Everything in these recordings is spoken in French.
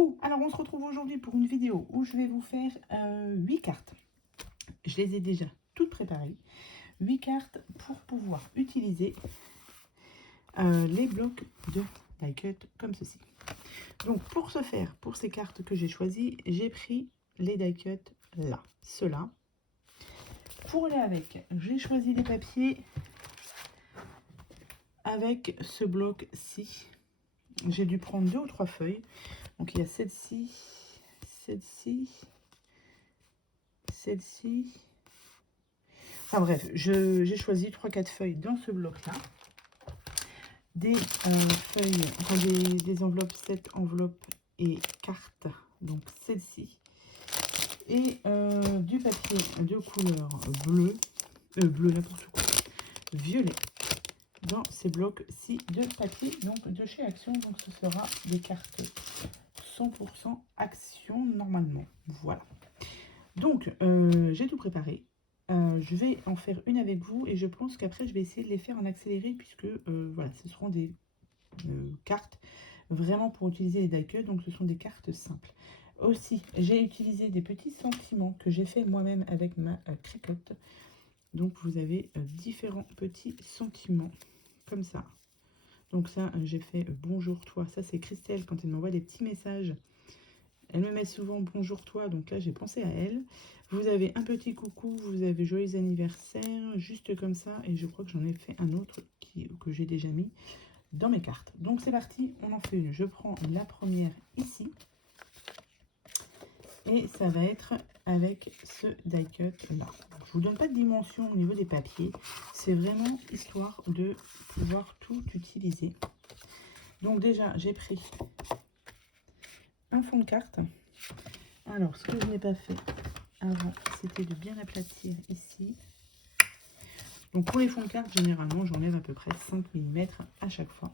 Coucou, alors on se retrouve aujourd'hui pour une vidéo où je vais vous faire 8 cartes. Je les ai déjà toutes préparées. 8 cartes pour pouvoir utiliser les blocs de die cut comme ceci. Donc pour ce faire, pour ces cartes que j'ai choisies, j'ai pris les die cut là, ceux-là. Pour aller avec, j'ai choisi des papiers avec ce bloc-ci. J'ai dû prendre 2 ou 3 feuilles. Donc il y a celle-ci, celle-ci, celle-ci. Enfin bref, j'ai choisi 3-4 feuilles dans ce bloc-là. Des feuilles, enfin des enveloppes, 7 enveloppes et cartes, donc celle-ci. Et du papier de couleur bleu, bleu n'importe quoi, violet, dans ces blocs-ci de papier, donc de chez Action. Donc ce sera des cartes 100% Action normalement. Voilà. Donc j'ai tout préparé. Je vais en faire une avec vous et je pense qu'après je vais essayer de les faire en accéléré puisque voilà, ce seront des cartes vraiment pour utiliser les die cut, donc ce sont des cartes simples. Aussi, j'ai utilisé des petits sentiments que j'ai fait moi-même avec ma cricotte. Donc vous avez différents petits sentiments comme ça. Donc ça, j'ai fait bonjour toi. Ça c'est Christelle quand elle m'envoie des petits messages. Elle me met souvent bonjour toi, donc là j'ai pensé à elle. Vous avez un petit coucou, vous avez joyeux anniversaire, juste comme ça. Et je crois que j'en ai fait un autre que j'ai déjà mis dans mes cartes. Donc c'est parti, on en fait une. Je prends la première ici. Et ça va être avec ce die cut là. Je vous donne pas de dimension au niveau des papiers. C'est vraiment histoire de pouvoir tout utiliser. Donc déjà, j'ai pris un fond de carte. Alors, ce que je n'ai pas fait avant, c'était de bien aplatir ici. Donc pour les fonds de carte, généralement, j'enlève à peu près 5 mm à chaque fois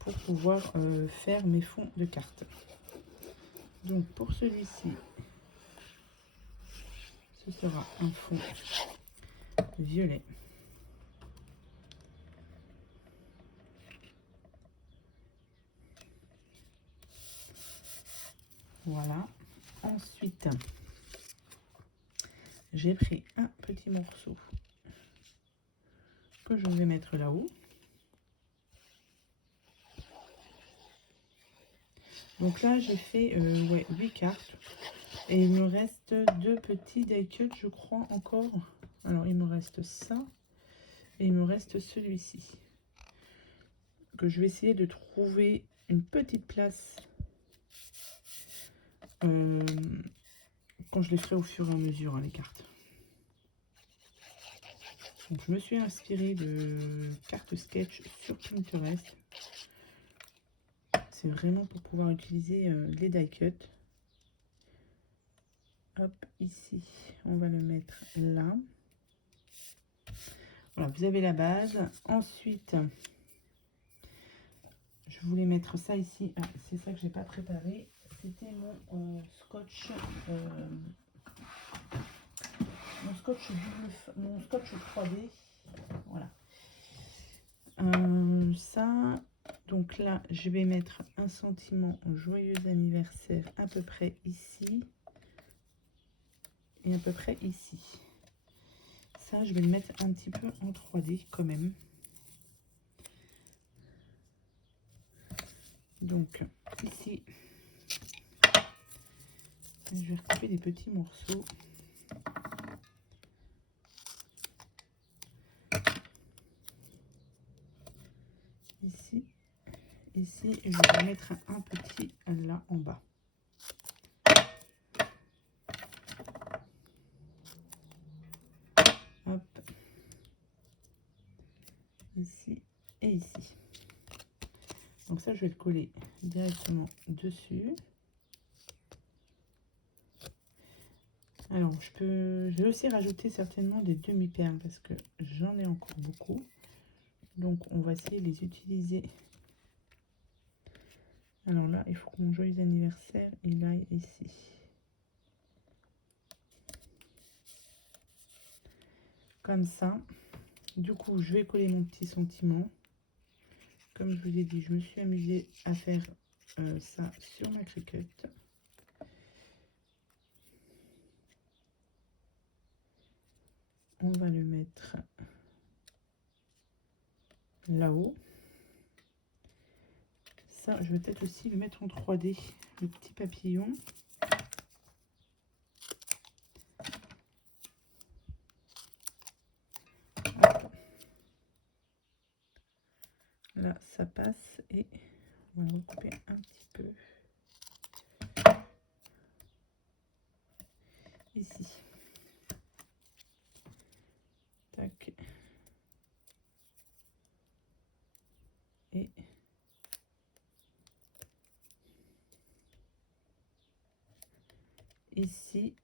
pour pouvoir faire mes fonds de carte. Donc pour celui-ci, ce sera un fond violet. Voilà. Ensuite, j'ai pris un petit morceau que je vais mettre là-haut. Donc là, j'ai fait 8 cartes. Et il me reste 2 petits die cut, je crois, encore. Alors, il me reste ça. Et il me reste celui-ci. Que je vais essayer de trouver une petite place quand je les ferai au fur et à mesure, hein, les cartes. Donc, je me suis inspirée de cartes sketch sur Pinterest. C'est vraiment pour pouvoir utiliser les die cut. Hop, ici, on va le mettre là. Voilà, vous avez la base. Ensuite, je voulais mettre ça ici. Ah, c'est ça que j'ai pas préparé. C'était mon scotch. Mon scotch 3D. Voilà. Ça, donc là, je vais mettre un sentiment joyeux anniversaire à peu près ici. Et à peu près ici. Ça, je vais le mettre un petit peu en 3D quand même. Donc, ici, je vais recouper des petits morceaux. Ici, ici, je vais mettre un petit là en bas. Hop. Ici et ici. Donc ça, je vais le coller directement dessus. Alors, je vais aussi rajouter certainement des demi-perles parce que j'en ai encore beaucoup. Donc, on va essayer de les utiliser. Alors là, il faut que mon joyeux anniversaire, il aille ici. Comme ça. Du coup, je vais coller mon petit sentiment. Comme je vous ai dit, je me suis amusée à faire ça sur ma Cricut. On va le mettre là-haut. Ça, je vais peut-être aussi le mettre en 3D, le petit papillon. Hop. Là, ça passe et on va recouper un petit peu ici. Tac. Et ici.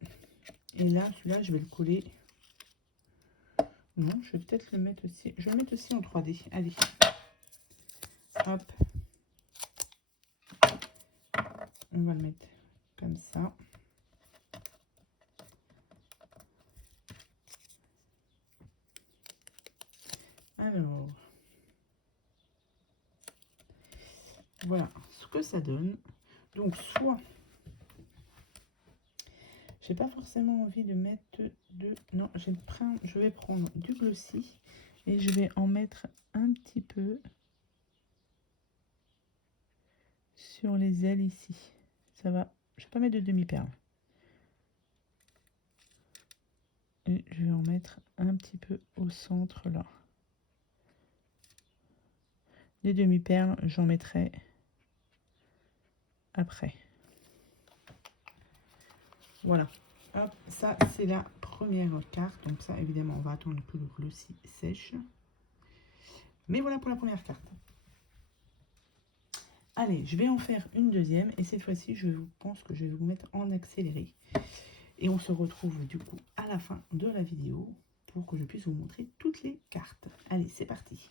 Et là, celui-là, je vais le coller. Non, je vais peut-être le mettre aussi. Je vais le mettre aussi en 3D. Allez. Hop. On va le mettre comme ça. Alors. Voilà ce que ça donne. Donc, soit... J'ai pas forcément envie de mettre de... Non, je vais prendre du glossy et je vais en mettre un petit peu sur les ailes ici. Ça va. Je vais pas mettre de demi-perle. Et je vais en mettre un petit peu au centre là. Les demi-perles, j'en mettrai après. Voilà. Hop, ça c'est la première carte. Donc ça, évidemment, on va attendre que le glossy sèche. Mais voilà pour la première carte. Allez, je vais en faire une deuxième. Et cette fois-ci, je pense que je vais vous mettre en accéléré. Et on se retrouve du coup à la fin de la vidéo pour que je puisse vous montrer toutes les cartes. Allez, c'est parti.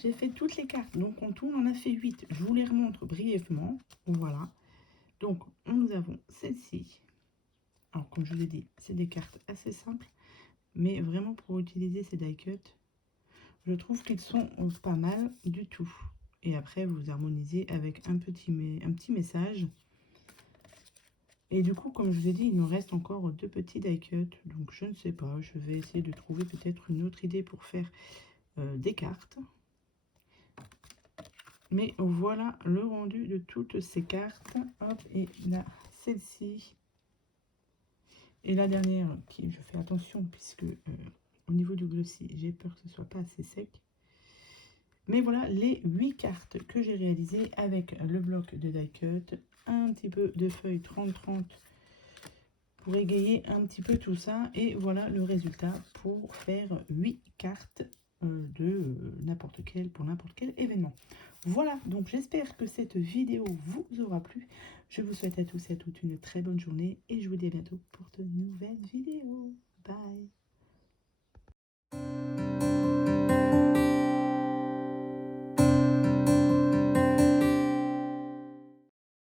j'ai fait toutes les cartes. Donc, en tout, on en a fait 8. Je vous les remontre brièvement. Voilà. Donc, nous avons celle-ci. Alors, comme je vous ai dit, c'est des cartes assez simples. Mais vraiment, pour utiliser ces die cuts, je trouve qu'ils sont pas mal du tout. Et après, vous harmonisez avec un petit message. Et du coup, comme je vous ai dit, il nous reste encore 2 petits die cuts. Donc, je ne sais pas. Je vais essayer de trouver peut-être une autre idée pour faire des cartes. Mais voilà le rendu de toutes ces cartes. Hop, et là, celle-ci. Et la dernière, qui je fais attention, puisque au niveau du glossy, j'ai peur que ce soit pas assez sec. Mais voilà les 8 cartes que j'ai réalisées avec le bloc de die cut, un petit peu de feuilles 30-30 pour égayer un petit peu tout ça. Et voilà le résultat pour faire 8 cartes de n'importe quel, pour n'importe quel événement. Voilà, donc j'espère que cette vidéo vous aura plu. Je vous souhaite à tous et à toutes une très bonne journée et je vous dis à bientôt pour de nouvelles vidéos. Bye!